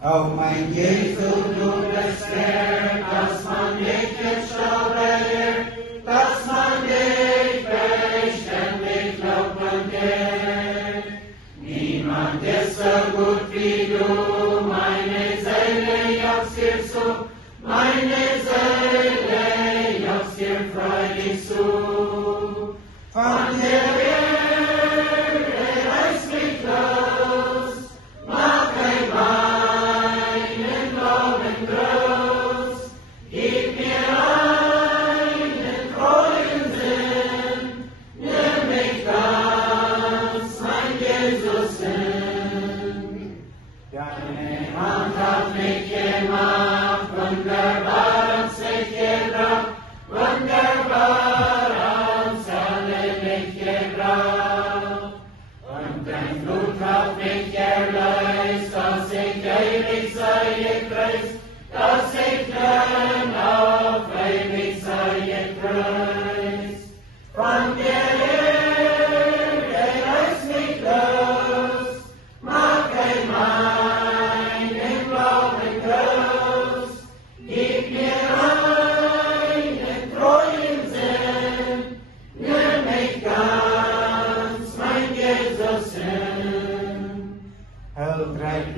Auch mein Jesus, du bist der, dass man nicht ins Staube, dass man nicht beständig laufen geht. Niemand ist so gut wie du, meine Seele jauchzt dir zu, meine Seele jauchzt dir freudig zu. Von der Erde reißt mich los, mach ein meinen Glauben groß, gib mir einen treuen Sinn, nimm mich ganz, mein Jesus hin. Deine Hand hat mich gemacht, wunderbar hat's mich gebracht, wunderbar hat's alle mich gebracht. Und dein Blut hat mich erlöst, dass ich ewig sei gepreist, dass ich dann auf ewig sei gepreist. Von der Erde reißt mich los, mach ein meinen Glauben groß, gib mir einen treuen Sinn, nimm mich ganz, mein Jesus hin. Hell treibt